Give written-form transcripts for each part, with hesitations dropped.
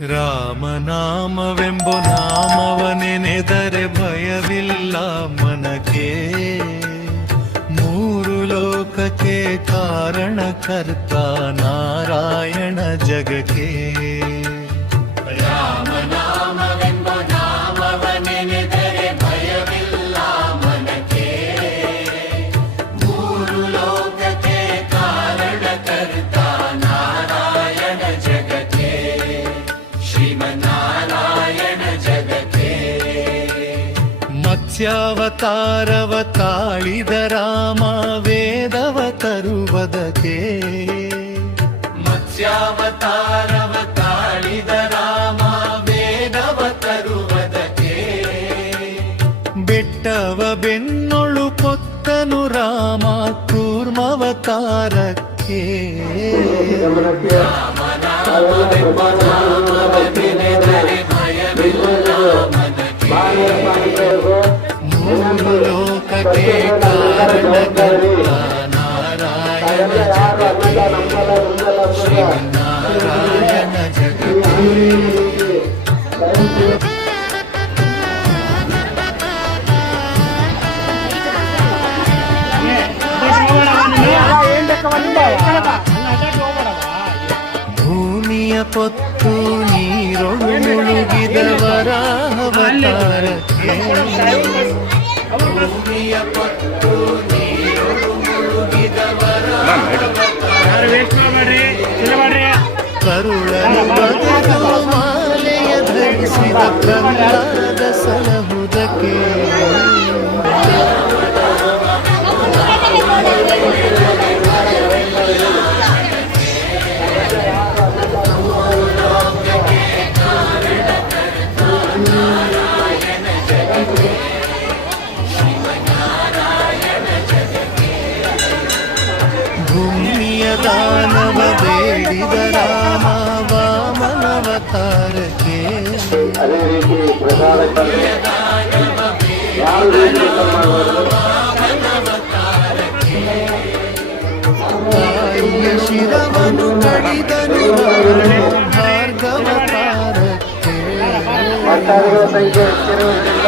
ರಾಮನಾಮವೆಂಬ ನಾಮವ ನೆನೆದರೆ ಭಯವಿಲ್ಲ ಮನಕ್ಕೆ. ಮೂರು ಲೋಕಕ್ಕೆ ಕಾರಣಕರ್ತ ನಾರಾಯಣ ಜಗಕ್ಕೆ. ರಾಮನಾಮವೆಂಬ ನಾಮವ ನೆನೆದರೆ ಭಯವಿಲ್ಲ ಮನಕ್ಕೆ. ಮೂರು ಲೋಕಕ್ಕೆ ಕಾರಣಕರ್ತ ನಾರಾಯಣ ಜಗಕ್ಕೆ. ಶ್ರೀಮನ್ನಾರಾಯಣ ಜಗಕ್ಕೆ. ಮತ್ಸ್ಯಾವತಾರವ ತಾಳಿದ ರಾಮ ವೇದವ ತರುವುದಕ್ಕೆ. ಮತ್ಸ್ಯಾವತಾರವ ತಾಳಿದ ರಾಮ ವೇದವ ತರುವುದಕ್ಕೆ. ಬೆಟ್ಟವ ಬೆನ್ನೊಳು ಕೊತ್ತನು ರಾಮ ಕೂರ್ಮವತಾರಕ್ಕೆ. ರಾಮನಾಮವೆಂಬ ನಾಮವ ನೆನೆದರೆ ಭಯವಿಲ್ಲ ಮನಕ್ಕೆ. ಮೂರು ಲೋಕಕ್ಕೆ ಕಾರಣಕರ್ತ ನಾರಾಯಣ ಜಗಕ್ಕೆ. ಶ್ರೀಮನ್ನಾರಾಯಣ ಜಗಕ್ಕೆ. ಭೂಮಿಯ ಪೊತ್ತು ನೀರೊಳು ಮುಳುಗಿದವರ ಅವತಾರಕ್ಕೆ. ಭೂಮಿಯ ಪೊತ್ತು ನೀರೊಳು ಮುಳುಗಿದವರ ಕರುಳನು ಬಗೆದು ಮಾಲೆಯ ಧರಿಸಿದ ಪ್ರಹ್ಲಾದ ಸಲಹುದಕ್ಕೆ. ಭೂಮಿಯ ದಾನವ ಬೇಡಿದ ರಾಮ ವಾಮನವತಾರಕ್ಕೆ. ಅದೇ ರೀತಿ ಪ್ರಸಾದ ತಾಯಿಯ ಶಿರವನು ಕಡಿದನು ಭಾರ್ಗವತಾರಕ್ಕೆ. ಭಕ್ತಾದಿಗಳ ಸಂಖ್ಯೆ ಹೆಚ್ಚಿರುವುದರಿಂದ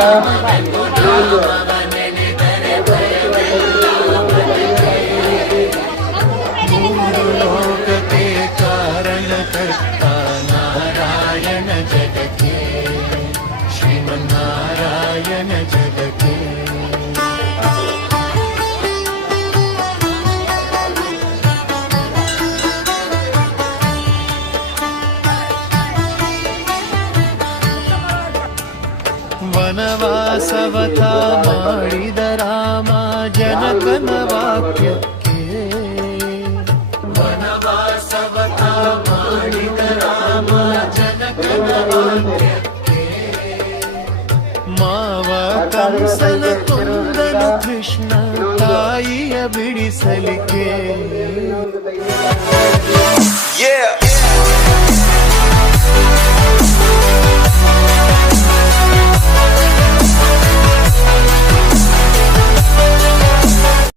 ಮೂರು ಲೋಕಕ್ಕೆ ಕಾರಣಕರ್ತ ನಾರಾಯಣ ಜಗಕ್ಕೆ. ಶ್ರೀಮನ್ನಾರಾಯಣ ಜಗಕ್ಕೆ. ವನವಾಸವತ ಮಾಡಿದ ರಾಮ ಜನಕನ ವಾಕ್ಯಕ್ಕೆ. ವನವಾಸವತ ಮಾಡಿದ ರಾಮ ಜನಕನ ವಾಕ್ಯಕ್ಕೆ. ಮಾವ ಕಂಸನ ಕೊಂದನು ಕೃಷ್ಣ ತಾಯಿಯ ಬಿಡಿಸಲಿಕ್ಕೆ.